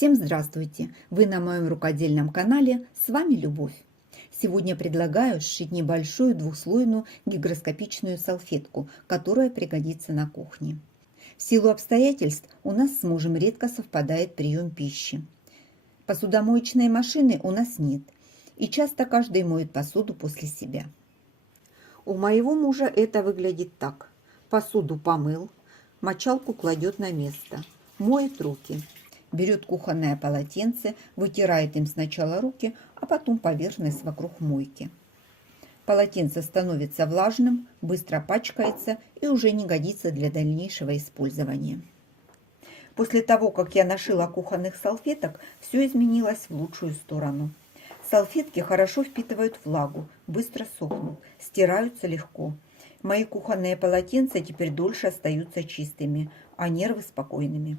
Всем здравствуйте! Вы на моем рукодельном канале, с вами Любовь. Сегодня предлагаю сшить небольшую двухслойную гигроскопичную салфетку, которая пригодится на кухне. В силу обстоятельств у нас с мужем редко совпадает прием пищи. Посудомоечной машины у нас нет, и часто каждый моет посуду после себя. У моего мужа это выглядит так. Посуду помыл, мочалку кладет на место, моет руки. Берет кухонное полотенце, вытирает им сначала руки, а потом поверхность вокруг мойки. Полотенце становится влажным, быстро пачкается и уже не годится для дальнейшего использования. После того, как я нашила кухонных салфеток, все изменилось в лучшую сторону. Салфетки хорошо впитывают влагу, быстро сохнут, стираются легко. Мои кухонные полотенца теперь дольше остаются чистыми, а нервы спокойными.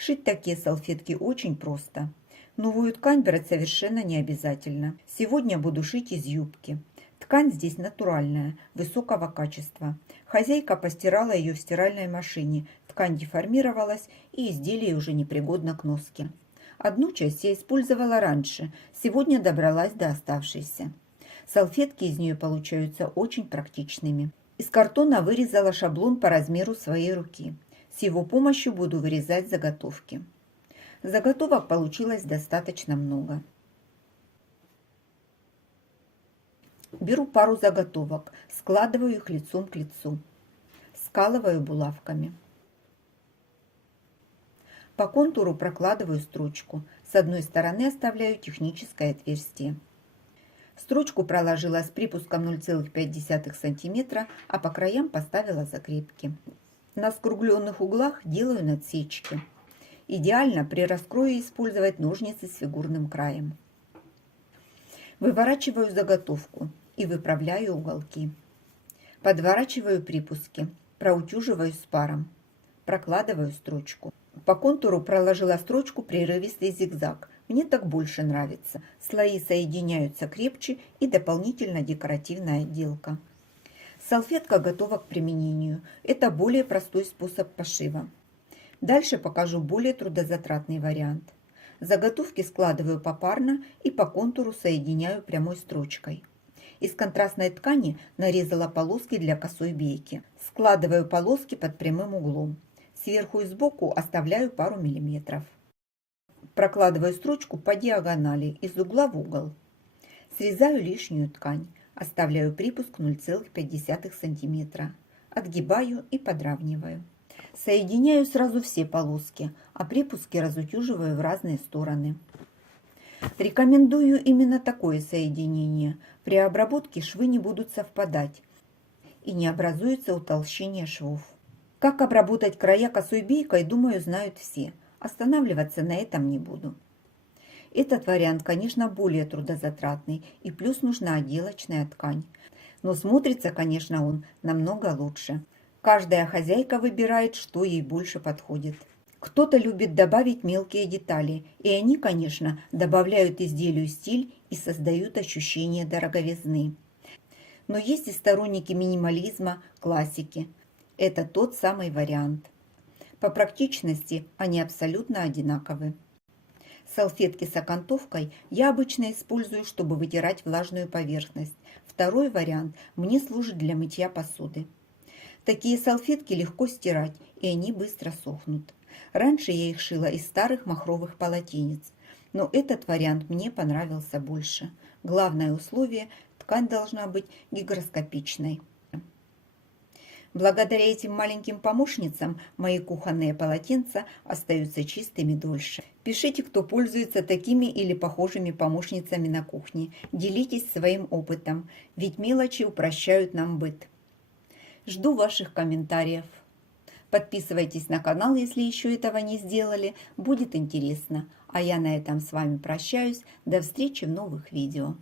Шить такие салфетки очень просто. Новую ткань брать совершенно не обязательно. Сегодня буду шить из юбки. Ткань здесь натуральная, высокого качества. Хозяйка постирала ее в стиральной машине. Ткань деформировалась, и изделие уже непригодно к носке. Одну часть я использовала раньше, сегодня добралась до оставшейся. Салфетки из нее получаются очень практичными. Из картона вырезала шаблон по размеру своей руки. С его помощью буду вырезать заготовки. Заготовок получилось достаточно много. Беру пару заготовок, складываю их лицом к лицу. Скалываю булавками. По контуру прокладываю строчку. С одной стороны оставляю техническое отверстие. Строчку проложила с припуском 0,5 см, а по краям поставила закрепки. На скругленных углах делаю надсечки. Идеально при раскрое использовать ножницы с фигурным краем. Выворачиваю заготовку и выправляю уголки. Подворачиваю припуски, проутюживаю с паром. Прокладываю строчку. По контуру проложила строчку прерывистый зигзаг. Мне так больше нравится. Слои соединяются крепче и дополнительно декоративная отделка. Салфетка готова к применению. Это более простой способ пошива. Дальше покажу более трудозатратный вариант. Заготовки складываю попарно и по контуру соединяю прямой строчкой. Из контрастной ткани нарезала полоски для косой бейки. Складываю полоски под прямым углом. Сверху и сбоку оставляю пару миллиметров. Прокладываю строчку по диагонали из угла в угол. Срезаю лишнюю ткань. Оставляю припуск 0,5 см. Отгибаю и подравниваю. Соединяю сразу все полоски, а припуски разутюживаю в разные стороны. Рекомендую именно такое соединение. При обработке швы не будут совпадать и не образуется утолщение швов. Как обработать края косой бейкой, думаю, знают все. Останавливаться на этом не буду. Этот вариант, конечно, более трудозатратный, и плюс нужна отделочная ткань. Но смотрится, конечно, он намного лучше. Каждая хозяйка выбирает, что ей больше подходит. Кто-то любит добавить мелкие детали, и они, конечно, добавляют изделию стиль и создают ощущение дороговизны. Но есть и сторонники минимализма, классики. Это тот самый вариант. По практичности они абсолютно одинаковы. Салфетки с окантовкой я обычно использую, чтобы вытирать влажную поверхность. Второй вариант мне служит для мытья посуды. Такие салфетки легко стирать, и они быстро сохнут. Раньше я их шила из старых махровых полотенец, но этот вариант мне понравился больше. Главное условие – ткань должна быть гигроскопичной. Благодаря этим маленьким помощницам мои кухонные полотенца остаются чистыми дольше. Пишите, кто пользуется такими или похожими помощницами на кухне. Делитесь своим опытом, ведь мелочи упрощают нам быт. Жду ваших комментариев. Подписывайтесь на канал, если еще этого не сделали. Будет интересно. А я на этом с вами прощаюсь. До встречи в новых видео.